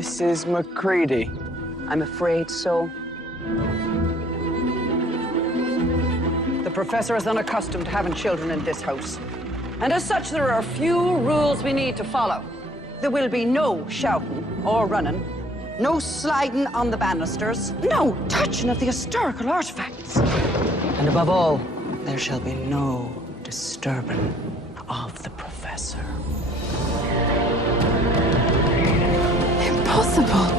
Mrs. McCready. I'm afraid so. The professor is unaccustomed to having children in this house. And as such, there are a few rules we need to follow. There will be no shouting or running, no sliding on the banisters, no touching of the historical artifacts. And above all, there shall be no disturbing of the professor. Impossible.